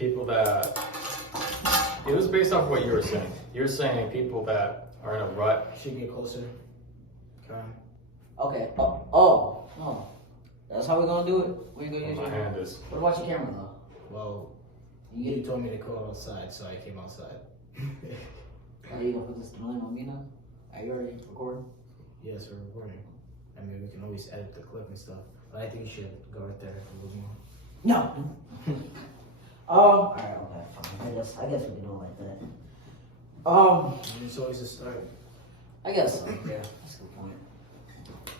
people that, it was based off what you were saying. You're saying people that are in a rut. Should get closer. Okay. Okay. Oh. That's how we're gonna do it? We ain't gonna use My your hand is. What about your camera though? Well, You you told me to go outside, so I came outside. Are you gonna put this line on me now? Are you already recording? Yes, we're recording. I mean, we can always edit the clip and stuff, but I think you should go right there a little more. No. Alright, okay, fine. I guess we can do it like that. It's always a start. I guess so. Yeah, that's a good point.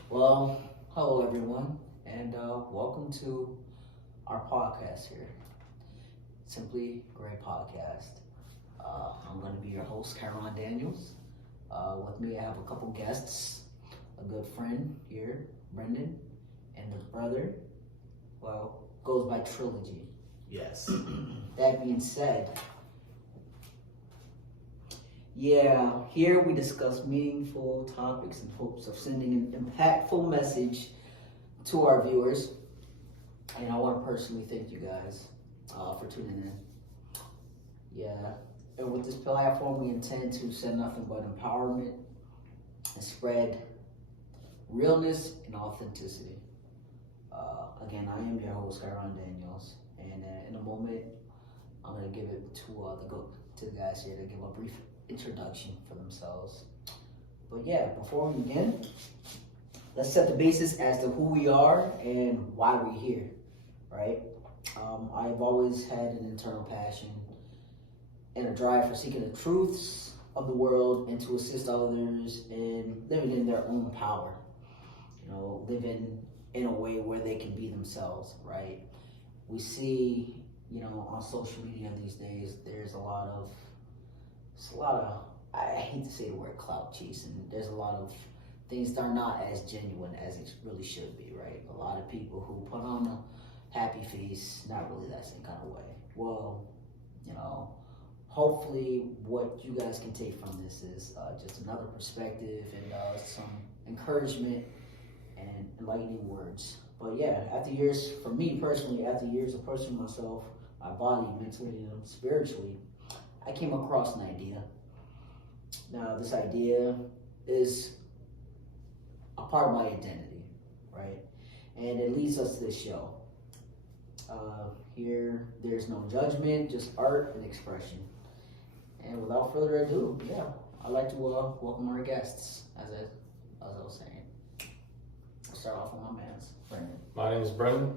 Well, hello everyone, and welcome to our podcast here, Simply Great Podcast. I'm going to be your host, Kyron Daniels. With me, I have a couple guests, a good friend here, Brendan, and his brother, well, goes by Trilogy. Yes. That being said, yeah, here we discuss meaningful topics in hopes of sending an impactful message to our viewers. And I want to personally thank you guys for tuning in. Yeah, and with this platform, we intend to send nothing but empowerment and spread realness and authenticity. Again, I am your host, Kyron Daniels, and in a moment, I'm going to give it to the guys here to give a brief introduction for themselves. But yeah, before we begin, let's set the basis as to who we are and why we're here, right? I've always had an internal passion and a drive for seeking the truths of the world and to assist others in living in their own power. You know, living in a way where they can be themselves, right? We see, you know, on social media these days, there's a lot of, I hate to say the word clout chasing. There's a lot of things that are not as genuine as it really should be, right? A lot of people who put on a happy face, not really that same kind of way. Well, you know, hopefully what you guys can take from this is just another perspective and some encouragement and enlightening words. But yeah, after years, for me personally, after years of pushing myself, my body, mentally, and spiritually, I came across an idea. Now, this idea is a part of my identity, right? And it leads us to this show. Here, there's no judgment, just art and expression. And without further ado, yeah, I'd like to welcome our guests, as I was saying. I'll start off with my man's, Brendan. My name is Brendan.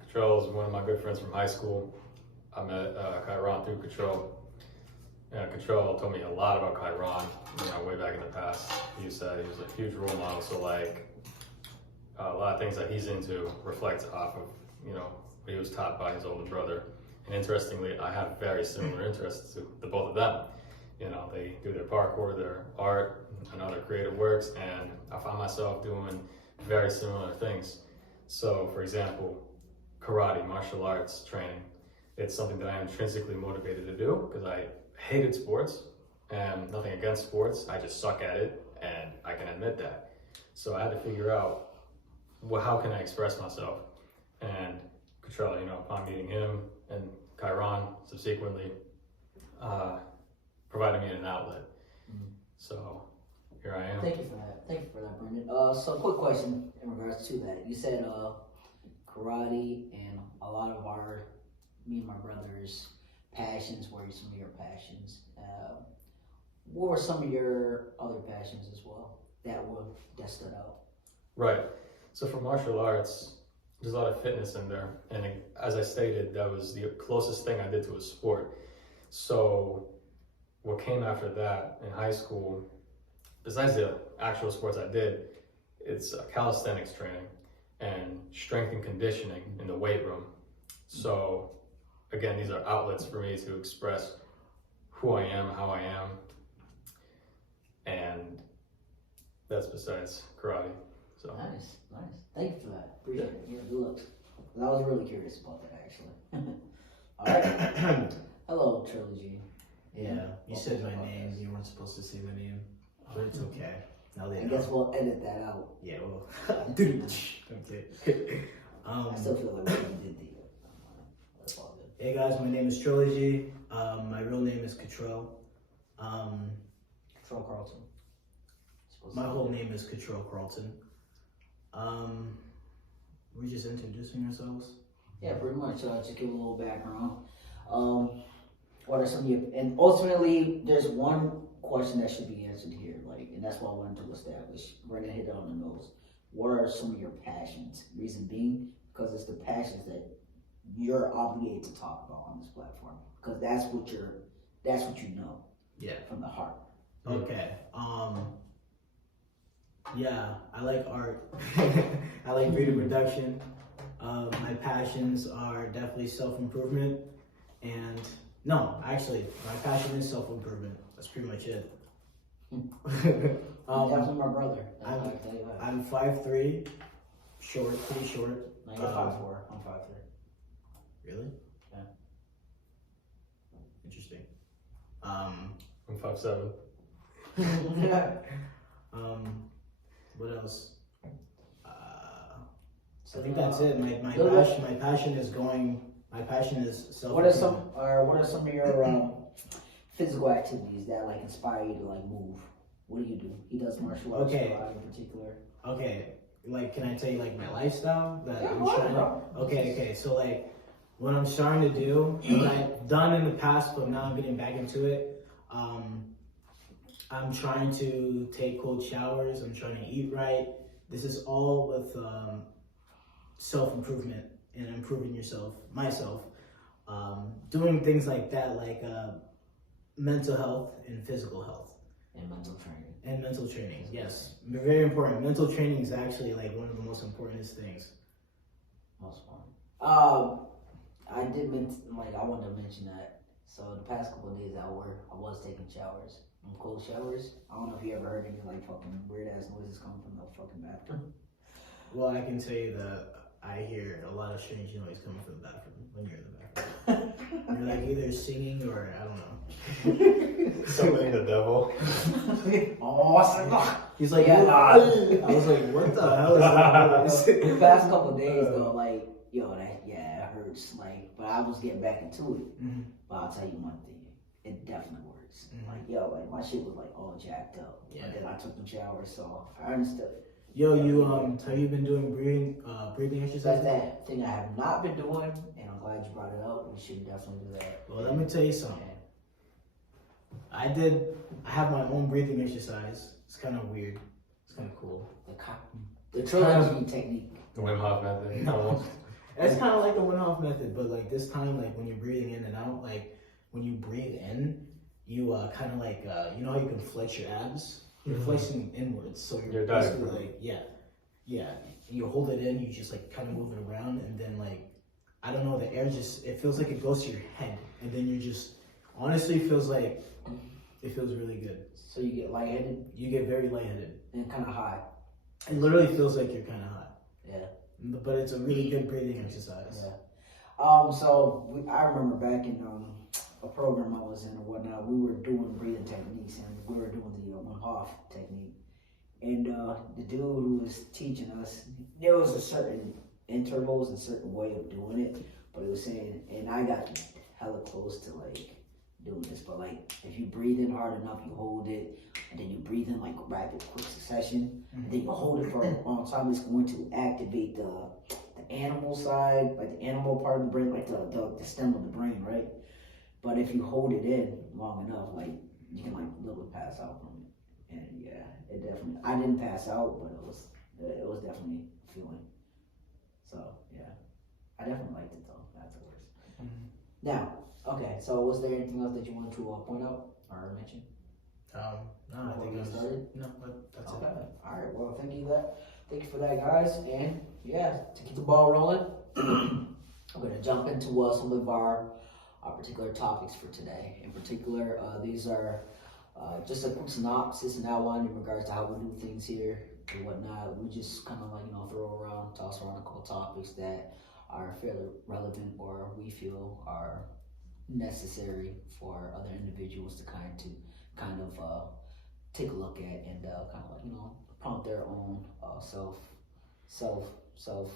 Cottrell is one of my good friends from high school. I met Kyron through Cottrell. And Cottrell told me a lot about Kyron, way back in the past. He said he was a huge role model, so like a lot of things that he's into reflect off of, what he was taught by his older brother. And interestingly, I have very similar interests to the both of them. They do their parkour, their art, and other creative works, and I find myself doing very similar things. So, for example, karate, martial arts training, it's something that I am intrinsically motivated to do because I hated sports, and nothing against sports, I just suck at it, and I can admit that. So I had to figure out, how can I express myself? And Cottrell, upon meeting him, and Kyron subsequently, provided me an outlet. So here I am. Thank you for that, Brendan. So quick question in regards to that. You said karate and a lot of me and my brother's passions were some of your passions. What were some of your other passions as well that stood out? Right. So for martial arts, there's a lot of fitness in there. And as I stated, that was the closest thing I did to a sport. So what came after that in high school, besides the actual sports I did, it's calisthenics training and strength and conditioning in the weight room. So again, these are outlets for me to express who I am, how I am, and that's besides karate. So Nice. Thank you for that. Appreciate it. Yeah, good looks. I was really curious about that actually. All right. Hello, Trilogy. Yeah, you said my name. You weren't supposed to say my name, but it's okay. Now they I know. guess we'll edit that out. Yeah, well. Okay. I still feel like we did the. That's all good. Hey guys, my name is Trilogy. My real name is Cottrell. Control Carlton. My whole name is Cottrell Carlton. We're just introducing ourselves. Yeah, pretty much. Just give a little background. What are some of your, and ultimately, there's one question that should be answered here, like, and that's what I wanted to establish. We're gonna hit it on the nose. What are some of your passions? Reason being, because it's the passions that you're obligated to talk about on this platform, because that's what you know Yeah. from the heart. Okay. Yeah, I like art. I like video production. My passions are definitely self-improvement, and no, actually, my passion is self-improvement. That's pretty much it. Definitely my brother. I'm- I can tell you that. I'm 5'3", short, pretty short. No, you're 5'4". I'm 5'3". Really? Yeah. Interesting. I'm 5'7". What else? So, I think that's it. My passion is self. What are some of your physical activities that like inspire you to like move? What do you do? He does martial arts Okay. a lot in particular. Okay, like, can I tell you like my lifestyle that Yeah, I'm go ahead, trying to? bro. Okay. So like, what I'm starting to do, what I've done in the past, but now I'm getting back into it. I'm trying to take cold showers. I'm trying to eat right. This is all with self-improvement and improving myself. Doing things like that, like mental health and physical health. And mental training. And mental training, yes. Very important. Mental training is actually like one of the most important things. Most fun. I wanted to mention that. So the past couple of days I was taking showers. Cold showers. I don't know if you ever heard any like fucking weird ass noises coming from the fucking bathroom. Well, I can tell you that I hear a lot of strange noise coming from the bathroom when you're in the bathroom. You're like either singing or I don't know. Something the devil. Oh, He's like, Yeah. I was like, what the hell is that noise? the past couple of days though, like, yo, it hurts. Like, but I was getting back into it. Mhm. But I'll tell you one thing, it definitely works. Mhm. Like, yo, like my shit was like all jacked up. Yeah. And then I took the shower, so I understood. Yo, have you been doing breathing That's exercises? that thing I have not been doing, and I'm glad you brought it up. We should definitely do that. Well, let me tell you something. I have my own breathing exercise. It's kind of weird. It's kind of cool. The trilogy technique. The Wim Hof method. Almost. It's kind of like the Wim Hof method, but like this time, like when you're breathing in and out, like when you breathe in, you kind of like, you know how you can flex your abs? You're flexing inwards, so you're Your basically diaphragm. like, yeah. You hold it in, you just like kind of move it around, and then like, I don't know, the air it feels like it goes to your head, and then honestly, it feels really good. So you get lightheaded You get very lightheaded. and kind of high. It literally feels like you're kind of hot. Yeah. But it's a really good breathing exercise. Yeah. I remember back in a program I was in or whatnot, we were doing breathing techniques and we were doing the Wim Hof technique. And the dude who was teaching us, there was a certain intervals and certain way of doing it, but it was saying, and I got hella close to like doing this, but like if you breathe in hard enough, you hold it, and then you breathe in like rapid, quick succession, and then you hold it for a long time. It's going to activate the animal side, like the animal part of the brain, like the stem of the brain, right? But if you hold it in long enough, like you can like literally pass out from it. And yeah, it definitely. I didn't pass out, but it was definitely a feeling. So yeah, I definitely liked it though afterwards. Mhm. Now, okay, so was there anything else that you wanted to point out or mention? No, I Before think we it was, started? no, but that's Okay. it. All right. Well, thank you for that, guys. And yeah, to keep the ball rolling, I'm going to jump into some of our particular topics for today. In particular, these are just a quick synopsis and outline in regards to how we do things here and whatnot. We just kind of like toss around a couple topics that are fairly relevant or we feel are necessary for other individuals to kind of take a look at and kind of like prompt their own self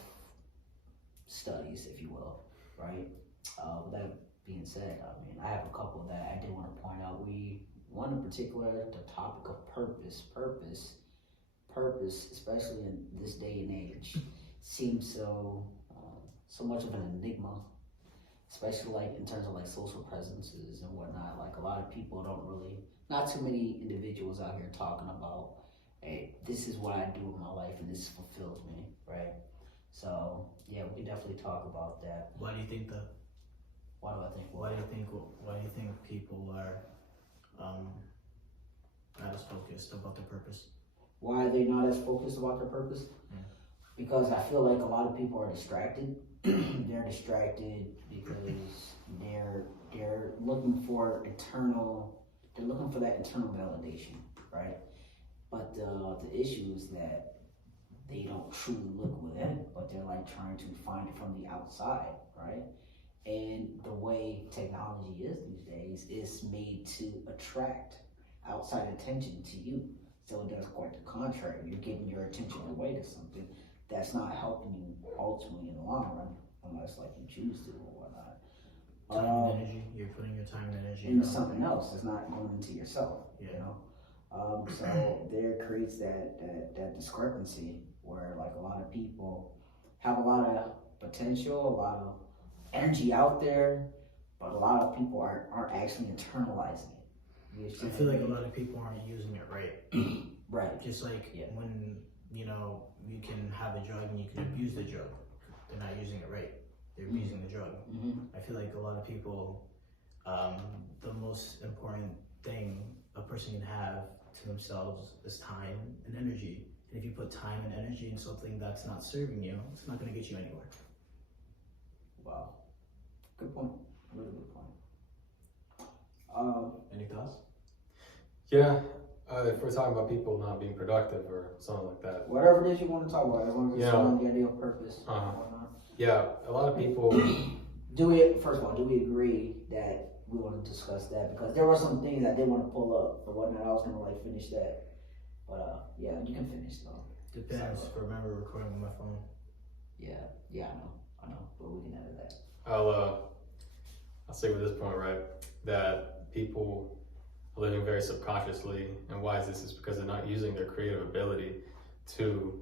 studies, if you will, right? With that being said, I mean, I have a couple that I did want to point out. One in particular, the topic of purpose, especially in this day and age, seems so much of an enigma, especially like in terms of like social presences and whatnot. Like a lot of people not too many individuals out here talking about, hey, this is what I do with my life and this fulfills me, right? So yeah, we can definitely talk about that. Why do you think that? Why do I think? Why do you think people are not as focused about their purpose? Why are they not as focused about their purpose? Because I feel like a lot of people are distracted. They're distracted because they're looking for that internal validation, right? But the issue is that they don't truly look within, but they're like trying to find it from the outside, right? And the way technology is these days is made to attract outside attention to you. So it does quite the contrary. You're giving your attention away to something that's not helping you ultimately in the long run, unless like you choose to or whatnot. Time and energy. You're putting your time and energy into something else that's not going into yourself. Yeah. You know. So there creates that discrepancy where like a lot of people have a lot of potential, a lot of energy out there, but a lot of people aren't actually internalizing it. I feel like a lot of people aren't using it right. Right. Just like when, you can have a drug and you can abuse the drug. They're not using it right. They're abusing the drug. I feel like a lot of people, the most important thing a person can have to themselves is time and energy. And if you put time and energy in something that's not serving you, it's not going to get you anywhere. Wow. Good point. Really good point. Any thoughts? Yeah, if we're talking about people not being productive or something like that. Whatever it is you want to talk about, as long as it's on the idea of purpose. Yeah, a lot of people. First of all, do we agree that we want to discuss that? Because there were some things I did want to pull up, but whatnot. I was going to like finish that. But yeah, you can finish though. Depends. Remember recording with my phone. Yeah, I know, but we can edit that. I'll say with this point, right, that people are living very subconsciously, and why is this? Is because they're not using their creative ability to,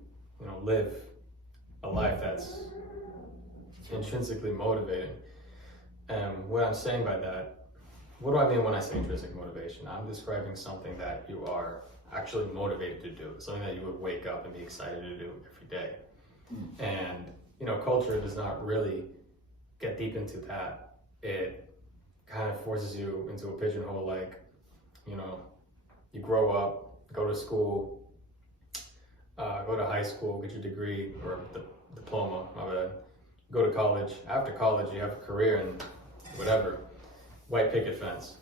live a life that's intrinsically motivating. And what I'm saying by that, what do I mean when I say intrinsic motivation? I'm describing something that you are actually motivated to do, something that you would wake up and be excited to do every day. And culture does not really get deep into that. It kind of forces you into a pigeonhole, like, you grow up, go to school, go to high school, get your degree or diploma, my bad. Go to college. After college, you have a career in whatever, white picket fence.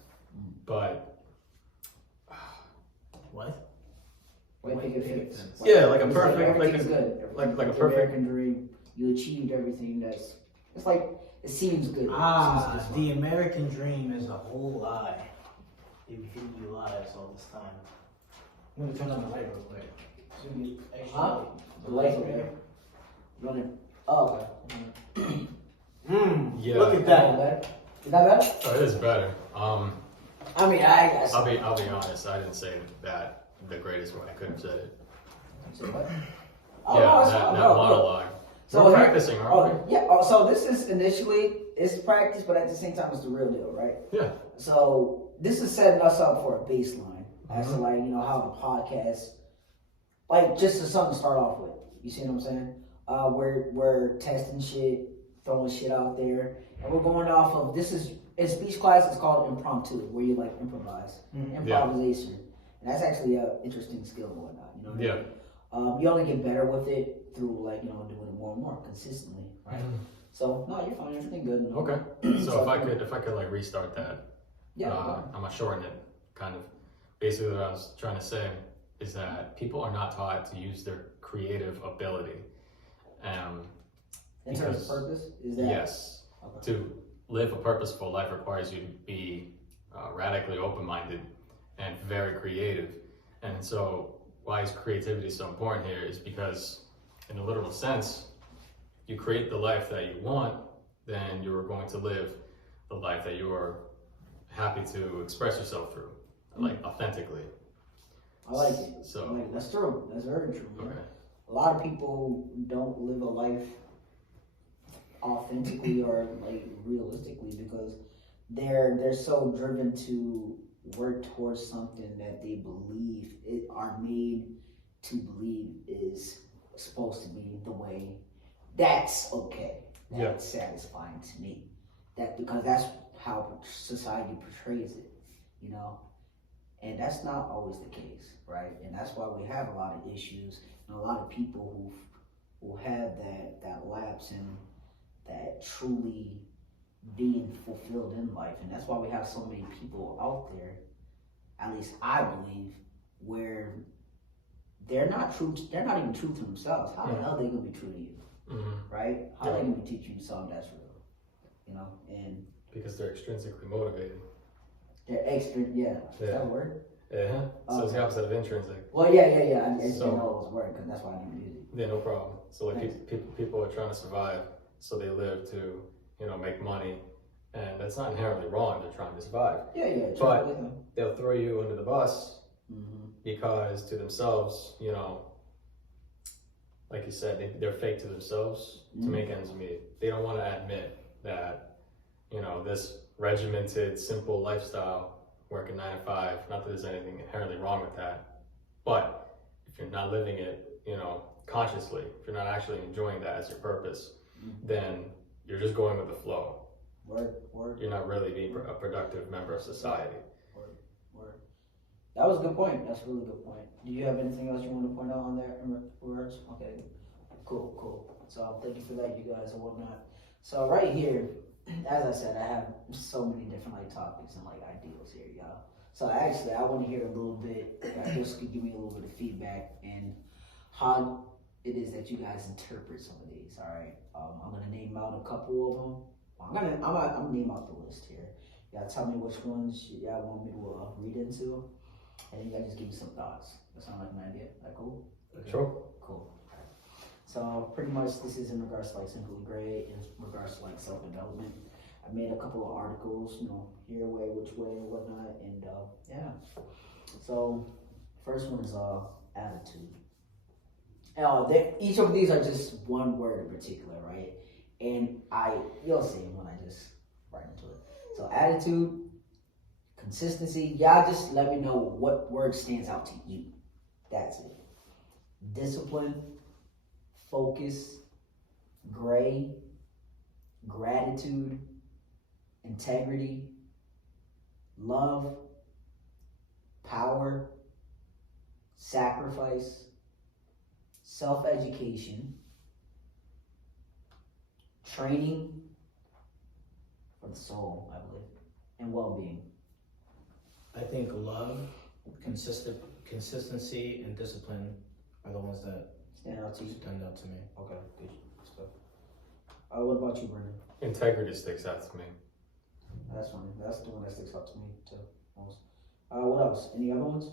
But what? White picket fence. Yeah, like a perfect, everything's good. like a the perfect American dream. You achieved everything. It's like it seems good. The American dream is a whole lie. They feed you lies all this time. I'm gonna turn on the light real quick. So we get extra light. The lights over here. Running. Oh, okay. Yeah. Look at that. Is that better? Oh, it is better. I mean, I guess. I'll be honest. I didn't say that the greatest way. I could have said it. So what? That monologue. So we're practicing, aren't we? Yeah. Oh, so this is initially it's practice, but at the same time, it's the real deal, right? Yeah. So this is setting us up for a baseline as to like how the podcast, like just as something to start off with. You see what I'm saying? We're testing shit, throwing shit out there, and we're going off of this is in speech class. It's called impromptu, where you like improvise, improvisation, and that's actually an interesting skill and whatnot. Yeah. You only get better with it through like doing it more and more consistently, right? So no, you're fine. Everything good. Okay. So if I could like restart that. Yeah. I'm gonna shorten it. Kind of. Basically, what I was trying to say is that people are not taught to use their creative ability. In terms of purpose, is that yes. Okay. To live a purposeful life requires you to be radically open-minded and very creative. And so, why is creativity so important here? Is because, in a literal sense, you create the life that you want then you're going to live the life that you are happy to express yourself through, like authentically. I like it. So, I like it. That's true. That's very true. Yeah. okay. A lot of people don't live a life authentically or like realistically because they're so driven to work towards something that they believe are made to believe is supposed to be the way that's okay. That's satisfying to me. That because that's how society portrays it, you know. And that's not always the case, right? And that's why we have a lot of issues and a lot of people who have that lapse in that truly being fulfilled in life. And that's why we have so many people out there, at least I believe, where they're not even true to themselves. How the hell are they gonna be true to you? Mm-hmm. Right? How are they gonna be teaching you something that's real? You know, and Because they're extrinsically motivated. they're extra, yeah. Is that a word? Yeah. So it's the opposite of intrinsic. Well, yeah. I just So- didn't know it was a word because that's why I didn't use it. Yeah, no problem. So like Thanks. people are trying to survive, so they live to, make money, and that's not inherently wrong. They're trying to survive. Yeah. But they'll throw you under the bus Mm-hmm. because to themselves, like you said, they're fake to themselves to make ends meet. They don't want to admit that, this regimented, simple lifestyle, working 9 to 5, not that there's anything inherently wrong with that, but if you're not living it, consciously, if you're not actually enjoying that as your purpose, then you're just going with the flow. Word. You're not really being a productive member of society. Word. That was a good point. That's a really good point. Do you have anything else you want to point out on there in regards? Okay. Cool. So thank you for that, you guys, and whatnot. So right here, as I said, I have so many different topics and ideals here, y'all. So actually, I want to hear a little bit. I just could give me a little bit of feedback and how it is that you guys interpret some of these. All right. I'm gonna name out a couple of them. I'm gonna name out the list here. Y'all tell me which ones y'all want me to read into, and then y'all just give me some thoughts. That sound like an idea? That cool? Sure. Cool. Okay. So pretty much this is in regards to Simply Gray, in regards to self-development. I made a couple of articles, here way, which way, and whatnot, and yeah. So first one is attitude. Each of these are just one word in particular, right? And you'll see when I just write into it. So attitude, consistency. Y'all just let me know what word stands out to you. That's it. Discipline, focus, gray, gratitude, integrity, love, power, sacrifice, self-education, training for the soul, I believe, and well-being. I think love, consistency, and discipline are the ones that Stand out to you? stand out to me. Okay, good stuff. What about you, Brendan? Integrity sticks out to me. That's the one that sticks out to me too, most. What else? Any other ones?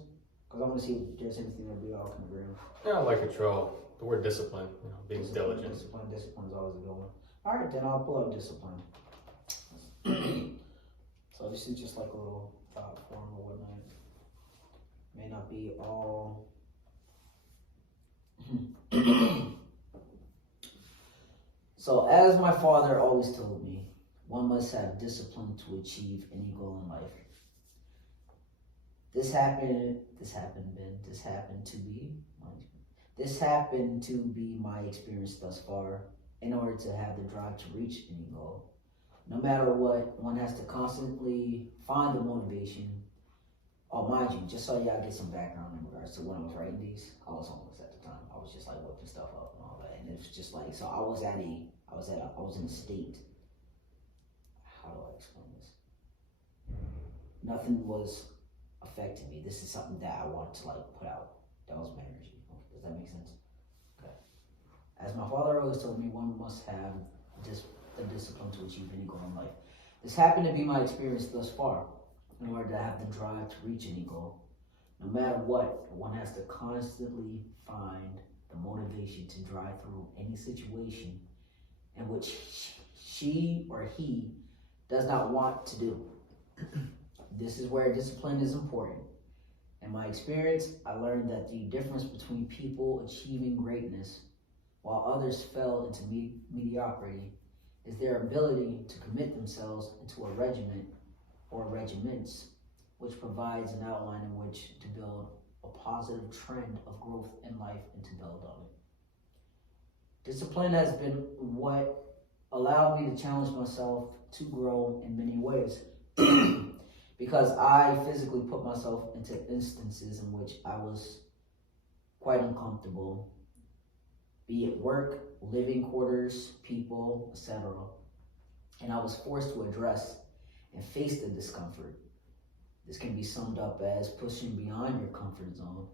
Because I want to see if there's anything that we all can agree on. Yeah, I like control. The word discipline, being diligent. Discipline is always a good one. All right, then I'll pull up discipline. So this is just like a little thought form or whatnot. May not be all. So as my father always told me, one must have discipline to achieve any goal in life. This happened to be my experience thus far in order to have the drive to reach any goal. No matter what, one has to constantly find the motivation. Oh, mind you, just so y'all get some background in regards to when I was writing these, I was homeless at the time. I was just whipping stuff up and all that. And it was just so I was in a state. How do I explain this? Nothing was affecting me. This is something that I wanted to put out. That was my energy. Does that make sense? Okay. As my father always told me, one must have the discipline to achieve any goal in life. This happened to be my experience thus far. In order to have the drive to reach any goal, no matter what, one has to constantly find the motivation to drive through any situation in which she or he does not want to do. This is where discipline is important. In my experience, I learned that the difference between people achieving greatness while others fell into mediocrity is their ability to commit themselves into a regiment or regiments, which provides an outline in which to build a positive trend of growth in life and to build on it. Discipline has been what allowed me to challenge myself to grow in many ways. Because I physically put myself into instances in which I was quite uncomfortable, be it work, living quarters, people, etc. And I was forced to address and face the discomfort. This can be summed up as pushing beyond your comfort zone,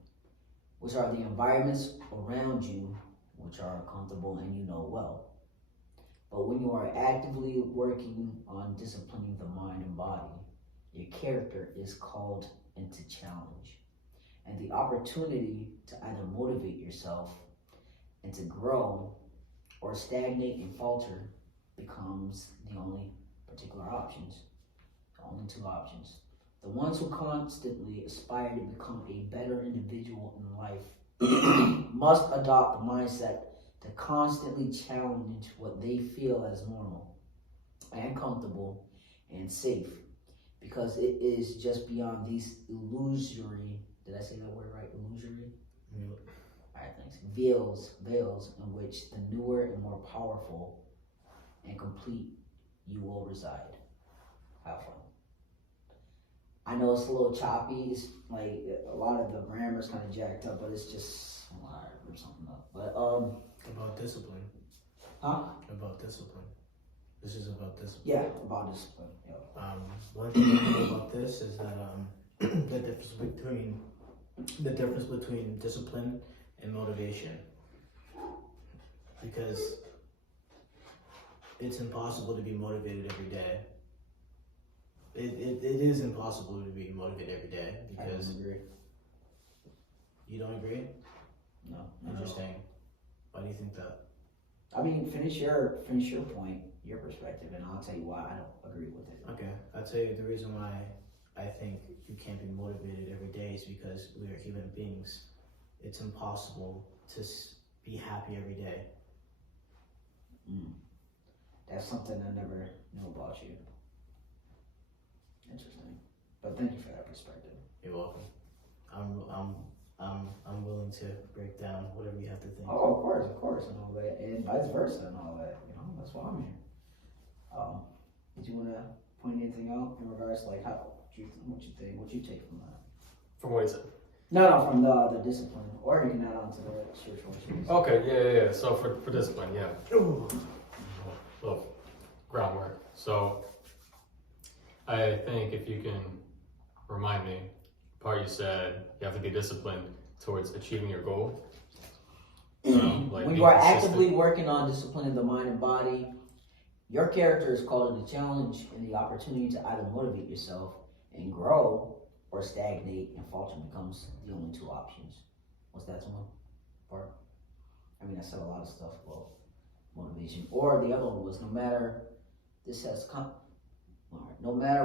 which are the environments around you which are uncomfortable and you know well. But when you are actively working on disciplining the mind and body, your character is called into challenge. And the opportunity to either motivate yourself and to grow or stagnate and falter becomes the only particular options. The only two options. The ones who constantly aspire to become a better individual in life must adopt the mindset to constantly challenge what they feel as normal and comfortable and safe, because it is just beyond these illusory, did I say that word right? Illusory? Mm. Alright, thanks. Veils in which the newer and more powerful and complete you will reside. Have fun. I know it's a little choppy, it's like a lot of the grammar's kind of jacked up, but it's just hard or something up. But About discipline. huh? About discipline. This is about discipline. Yeah, about discipline. Yeah. One thing I know about this is that the difference between discipline and motivation, because it's impossible to be motivated every day. It is impossible to be motivated every day because I don't agree. You don't agree? No. Interesting. Why do you think that? I mean, finish your point, your perspective, and I'll tell you why I don't agree with it. Okay, I'll tell you the reason why I think you can't be motivated every day is because we are human beings. It's impossible to be happy every day. That's something I never knew about you. Interesting. But thank you for that perspective. You're welcome. I'm willing to break down whatever you have to think. Oh, of course, and all that, and vice versa, and all that. You know, that's why I'm here. Did you want to point anything out in regards to like what you think, what you take from that? From what he said. No, from the discipline, or you can add on to the spiritual issues. Okay, yeah. So for discipline, yeah. Little groundwork. So I think if you can remind me, the part you said you have to be disciplined towards achieving your goal. Like when you are actively working on disciplining the mind and body, your character is called into challenge and the opportunity to either motivate yourself and grow or stagnate and falter becomes the only two options. What's that one part? I mean, I said a lot of stuff about motivation. Or the other one was no matter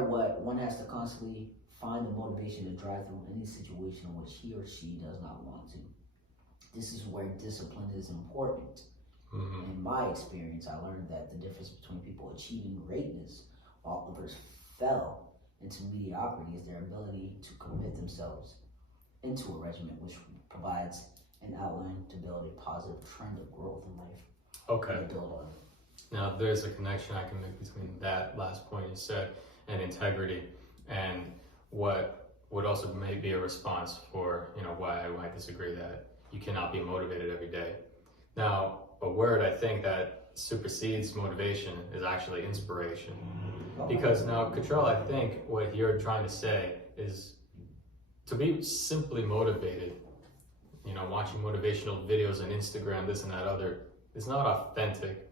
what, one has to constantly find the motivation to drive through any situation in which he or she does not want to. This is where discipline is important. Mm-hmm. In my experience, I learned that the difference between people achieving greatness while others fell into mediocrity is their ability to commit themselves into a regiment, which provides an outline to build a positive trend of growth in life. Okay. Build on. Now there's a connection I can make between that last point you said and integrity, and what would also may be a response for why I might disagree that you cannot be motivated every day. Now, a word I think that supersedes motivation is actually inspiration. Because now, Cottrell, I think what you're trying to say is to be simply motivated, watching motivational videos on Instagram, this and that other, is not authentic,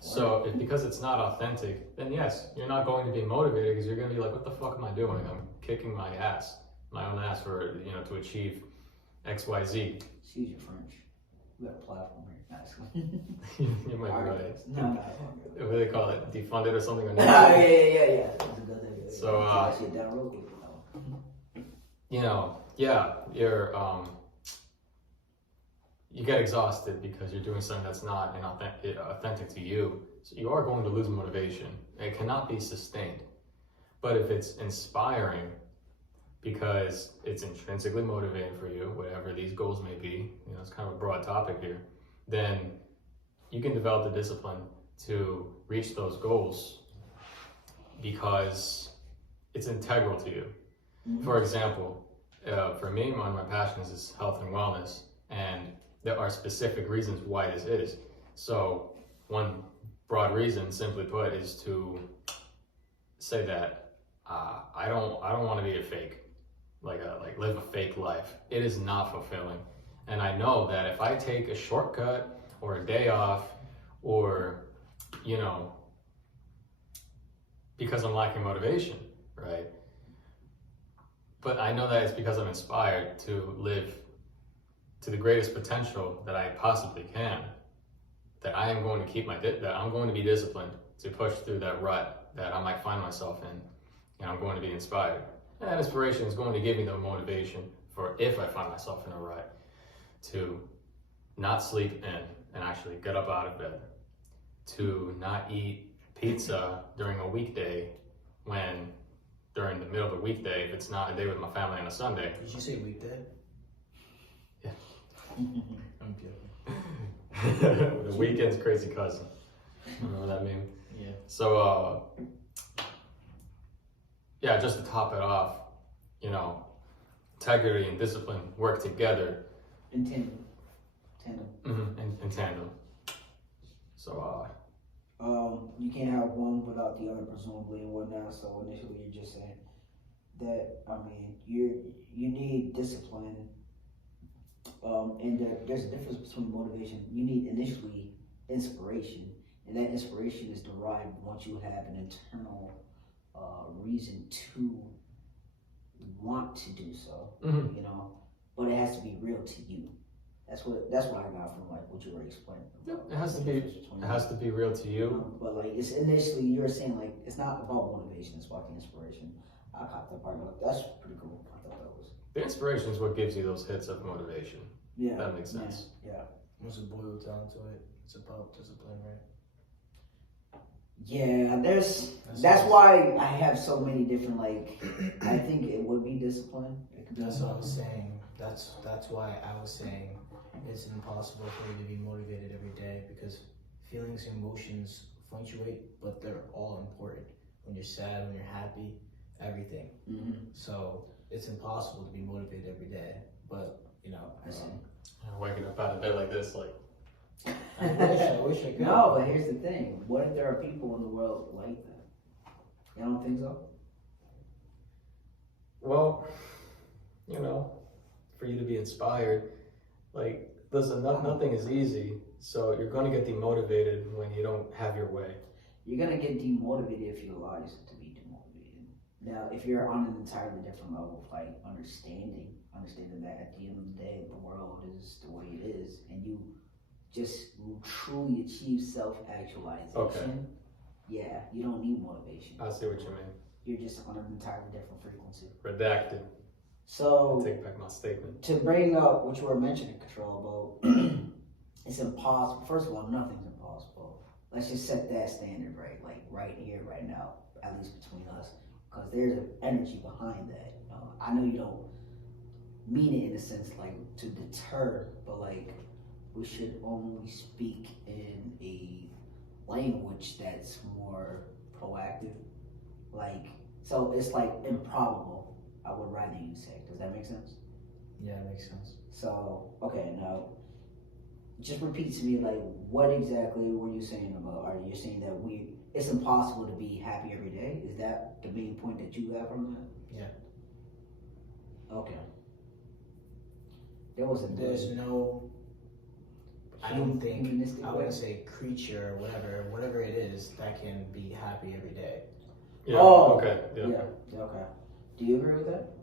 So because it's not authentic, then yes, you're not going to be motivated because you're going to be like, what the fuck am I doing? I'm kicking my own ass for, to achieve X, Y, Z. Excuse your French. We got a platform here. Nice. You might be right. No. What do they call it? Defunded or something? Or Yeah. That's a good idea. So, shit down real quick, you know. you know, yeah, you get exhausted because you're doing something that's not authentic to you. So you are going to lose motivation. It cannot be sustained. But if it's inspiring because it's intrinsically motivating for you, whatever these goals may be, you know, it's kind of a broad topic here, then you can develop the discipline to reach those goals because it's integral to you. Mm-hmm. For example, for me, one of my passions is health and wellness, and there are specific reasons why this is. So one broad reason, simply put, is to say that I don't want to be a fake, like live a fake life. It is not fulfilling, and I know that if I take a shortcut or a day off, or you know, because I'm lacking motivation, right? But I know that it's because I'm inspired to live to the greatest potential that I possibly can, that I am going to keep that I'm going to be disciplined to push through that rut that I might find myself in, and I'm going to be inspired. And that inspiration is going to give me the motivation for if I find myself in a rut to not sleep in and actually get up out of bed, to not eat pizza during a weekday when during the middle of the weekday, if it's not a day with my family on a Sunday. Did you say weekday? Yeah. I'm joking. The weekend's crazy cousin. You know what that means? Yeah. So, yeah, just to top it off, you know, integrity and discipline work together. In tandem. In tandem. So, you can't have one without the other, presumably, and whatnot. So initially, you're just saying that you need discipline, and there's a difference between motivation. You need initially inspiration, and that inspiration is derived once you have an internal reason to want to do so. You know, but it has to be real to you. That's what I got from like what you were explaining. Yep, it has to be real to you. But like it's initially you're saying like it's not about motivation, it's about the inspiration. I caught that part. That's pretty cool. I thought that was. The inspiration is what gives you those hits of motivation. Yeah. That makes sense. Yeah. Once it boils down to it, it's about discipline, right? Yeah, that's why I have so many different like I think it would be discipline. It could be That's what I was saying. That's why I was saying it's impossible for you to be motivated every day because feelings and emotions fluctuate, but they're all important. When you're sad, when you're happy, everything. Mm-hmm. So it's impossible to be motivated every day. But you know, Waking up out of bed like this, like. I wish I could. No, but here's the thing. What if there are people in the world like that? You don't think so? Well, you know, for you to be inspired, like, listen, nothing is easy, so you're going to get demotivated when you don't have your way. You're gonna get demotivated if you allow yourself to be demotivated. Now, if you're on an entirely different level of like understanding that at the end of the day, the world is the way it is, and you just truly achieve self-actualization. Okay. Yeah, you don't need motivation. I see what you mean. You're just on an entirely different frequency. Redacted. So, Take back my statement. to bring up what you were mentioning, Control, about it's impossible. First of all, nothing's impossible. Let's just set that standard right, like right here, right now, at least between us, because there's an energy behind that. You know, I know you don't mean it in a sense like to deter, but like we should only speak in a language that's more proactive. Like, so it's like improbable. I would rather you say. Does that make sense? Yeah, it makes sense. So, okay, now, just repeat to me, like, what exactly were you saying about, are you saying that it's impossible to be happy every day? Is that the main point that you have from that? Yeah. Okay. There's no, I don't think, humanistic I way? wouldn't say creature or whatever it is that can be happy every day. Yeah, Oh, okay. Yeah. Yeah, okay. Do you agree with that?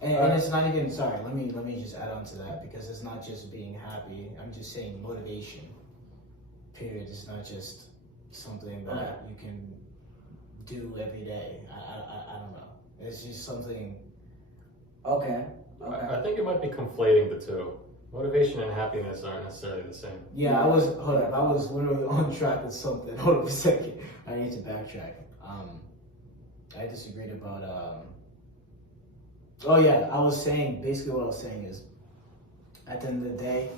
And it's not even, sorry, let me just add on to that, because it's not just being happy. I'm just saying motivation, period. It's not just something that you can do every day. I don't know. It's just something. Okay. I think it might be conflating the two. Motivation and happiness aren't necessarily the same. Yeah, I was literally on track with something. Hold up a second. I need to backtrack. I disagreed about, oh yeah, I was saying, basically what I was saying is, at the end of the day,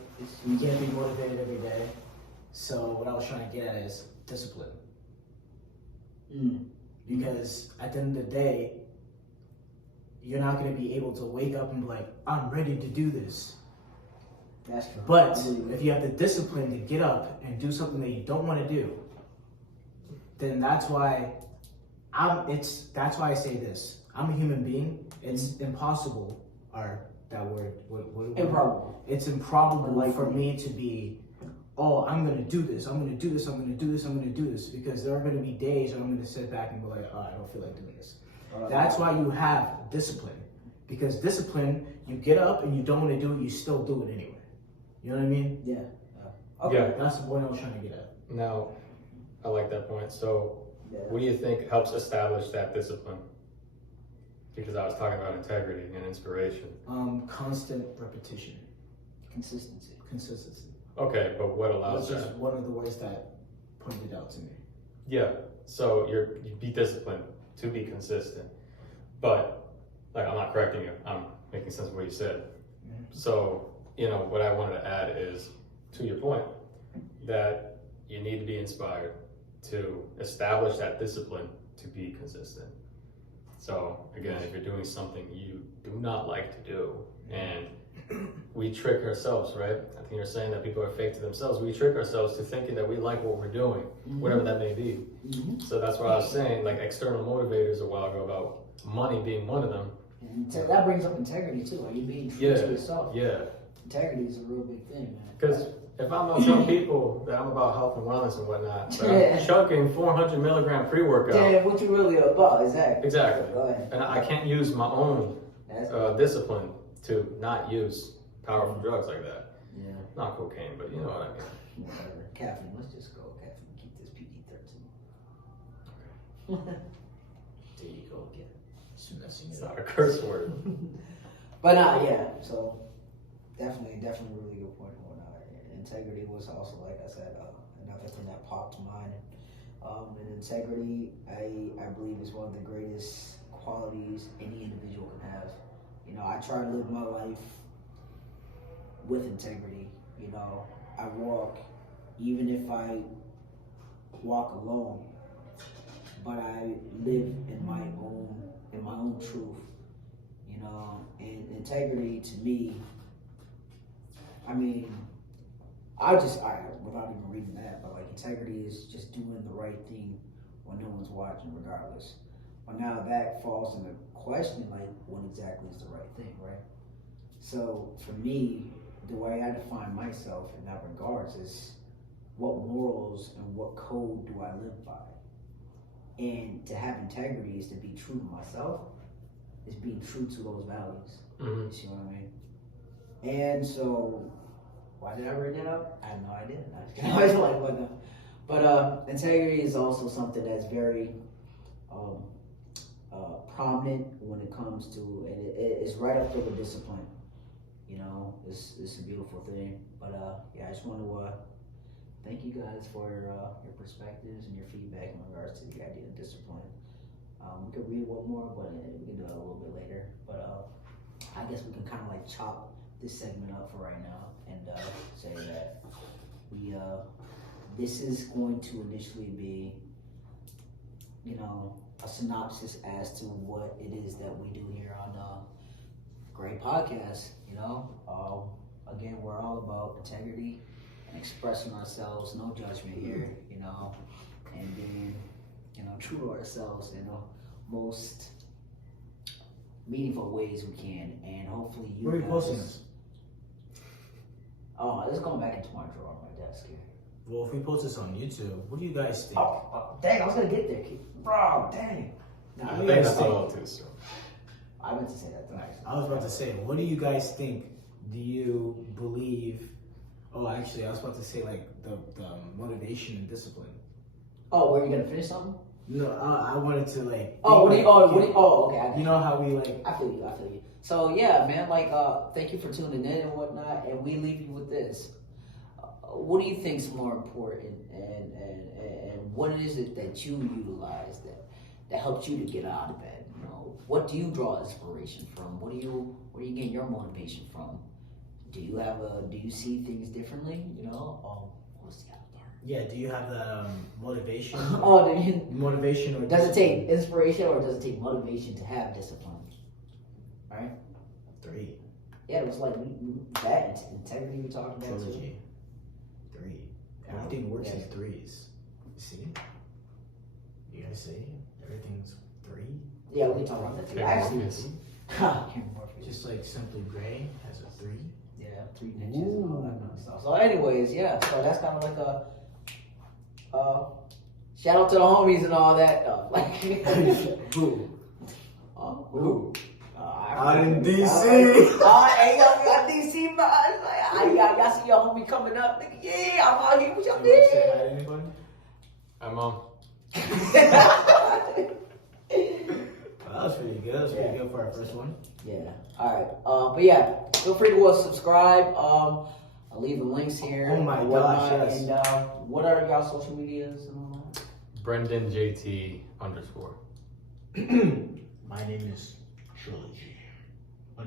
you can't be motivated every day. So what I was trying to get at is discipline. Because at the end of the day, you're not going to be able to wake up and be like, I'm ready to do this. That's true. But if you have the discipline to get up and do something that you don't want to do, then that's why that's why I say this. I'm a human being. It's impossible, or that word, what Improbable. It's improbable for me to be, oh, I'm gonna do this, I'm gonna do this, I'm gonna do this, I'm gonna do this, because there are gonna be days where I'm gonna sit back and be like, oh, I don't feel like doing this. That's why you have discipline. Because discipline, you get up and you don't want to do it, you still do it anyway. You know what I mean? Yeah. Okay, Yeah. that's the point I was trying to get at. Now, I like that point. So, what do you think helps establish that discipline? Because I was talking about integrity and inspiration. Constant repetition. Consistency. Okay, but what allows That's just that? one of the words that pointed out to me. Yeah, so you be disciplined to be consistent. But, like, I'm not correcting you. I'm making sense of what you said. So, what I wanted to add is, to your point, that you need to be inspired to establish that discipline to be consistent. So, again, if you're doing something you do not like to do, and we trick ourselves, right? I think you're saying that people are fake to themselves. We trick ourselves to thinking that we like what we're doing, whatever that may be. So that's why I was saying, like, external motivators a while ago about money being one of them. And that brings up integrity too. Are you being true to yourself? Yeah. Integrity is a real big thing, man. Because if I'm gonna tell people that I'm about health and wellness and whatnot, but I'm chugging 400 milligram pre-workout. Yeah, what you really about, exactly. Exactly. Go ahead. And I can't use my own discipline to not use powerful drugs like that. Yeah. Not cocaine, but you know what I mean. Whatever. Caffeine, let's just go. Caffeine, keep this PG-13. There you go again. Just messing It's it up. not a curse word. But yeah, so definitely really good point. Integrity was also, like I said, another thing that popped to mind. And integrity, I believe, is one of the greatest qualities any individual can have. I try to live my life with integrity. I walk, even if I walk alone, but I live in my own truth. And integrity to me, I mean, without even reading that, but like integrity is just doing the right thing when no one's watching, regardless. But now that falls into question, like, what exactly is the right thing, right? So for me, the way I define myself in that regards is what morals and what code do I live by? And to have integrity is to be true to myself, is being true to those values. You see what I mean? And so, why did I bring that up? I have no idea. I was like, what the? But integrity is also something that's very prominent when it comes to, and it's right up there with discipline. It's a beautiful thing. But yeah, I just want to thank you guys for your perspectives and your feedback in regards to the idea of discipline. We could read one more, but we can do it a little bit later. But I guess we can kind of like chop this segment up for right now and say that we this is going to initially be, a synopsis as to what it is that we do here on Great Podcast. Again, we're all about integrity and expressing ourselves, no judgment here, and being, true to ourselves in the most meaningful ways we can, and hopefully you Where are you guys. posting this? Oh, this is going back into my drawer on my desk here. Well, if we post this on YouTube, what do you guys think? Oh, dang, I was gonna get there, kid. Bro, dang. Nah, I what do think you guys that's a think? little too soon. I meant to say that tonight. I was about to say, what do you guys think? Do you believe? Oh, actually, I was about to say like the motivation and discipline. Oh, were you gonna finish something? No, I wanted to like. Oh, think, okay. I You know how we like. I feel you. So yeah, man, like, thank you for tuning in and whatnot, and we leave you with this. What do you think is more important, and what is it that you utilize that helps you to get out of bed? You know, what do you draw inspiration from? Where do you get your motivation from? Do you see things differently? You know, what's the other part? Yeah. Do you have the motivation? Oh, do you, Motivation or does it discipline? take inspiration or does it take motivation to have discipline? Right? 3 Yeah, it was like that integrity we talked about. trilogy? 3. Everything works in threes. You see? You guys see? Everything's 3. Yeah, we can talk about that too. Okay, Actually, Morpheus. Morpheus. Just like Simply Gray has a 3. Yeah, 3 ninjas and all that kind of stuff. So, anyways, yeah. So that's kind of like a shout out to the homies and all that. Like, Who? who? Out in DC. Hey, y'all got DC, man. Y'all see your homie coming up, nigga. Yeah, I'm out here with y'all. You want to say hi to anybody? Hi, Mom. That was pretty good. That was pretty good for our first one. Yeah. All right. But yeah, feel free to subscribe. I'll leave the links here. Oh my and gosh, whatnot. yes. And what are y'all social medias and all that? Brendan JT _. My name is Trilogy _3.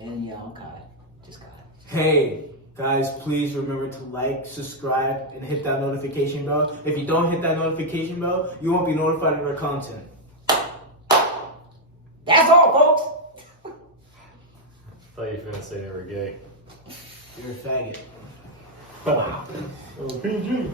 And yeah, I'm Kai. Just Kai. Hey, guys, please remember to like, subscribe, and hit that notification bell. If you don't hit that notification bell, you won't be notified of our content. That's all, folks. I thought you were gonna say they were gay. You're a faggot. Oh, PG.